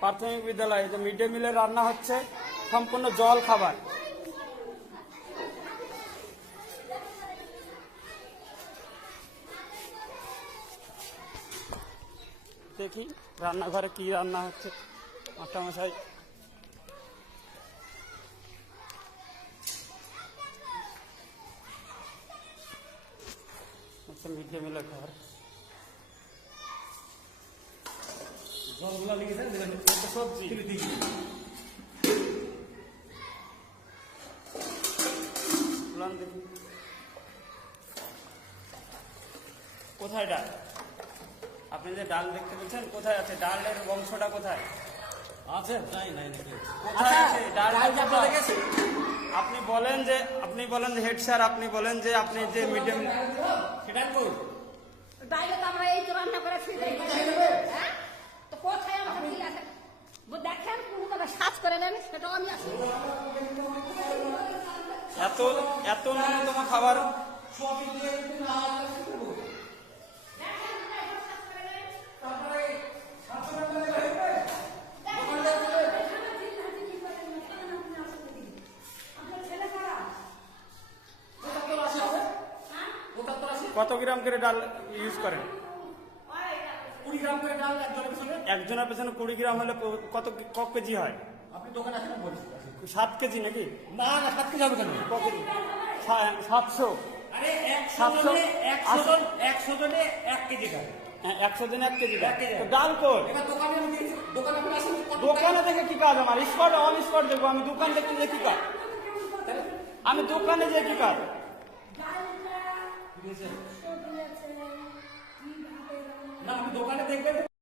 প্রাথমিক বিদ্যালয় mid day মিলের রান্না হচ্ছে, সম্পূর্ণ জল খাবার। দেখি রান্নাঘরে কি রান্না হচ্ছে। মাস্টারমশাই হচ্ছে মিড ডে মিলের খাবার সবজি কোথায় ডাল? আপনি যে ডাল দেখতে পেয়েছেন কোথায় আছে? ডালের বংশটা কোথায়? আছে নাই নাই নাকি কোথায় আছে? ডাল? আপনি বলেন যে আপনি বলেন হেড স্যার আপনি বলেন যে আপনি যে মিডিয়াম সেটা কই? তো আমরা এই তো রান্না করে হ্যাঁ? তো কোথায় আমাকে ঠিক আছে? দেখেন কোনো সাজ করে নেন সেটাও আমি আসি। এত এত ন্যূনতম খাবার কত গ্রাম করে ডাল ইউজ করেন? কুড়ি গ্রাম করে ডাল একজনের পেছনে একজনের পেছনে কুড়ি গ্রাম হলে কত ক কেজি হয়? আপনি দোকানে আসেন সাত কেজি নাকি? না না সাত কেজি হবে কেন? ক কেজি? সাতশো। আরে একশো সাতশো? জনে একশো জন জনে এক কেজি খায় হ্যাঁ, একশো দিন এক কেজি। ডাল। কর দোকানে দেখে কি কাজ আমার? স্পট অন স্পট দেখব আমি দোকান দেখতে কি কাজ? আমি দোকানে যে কি কাজ? না আমি দোকানে দেখবেন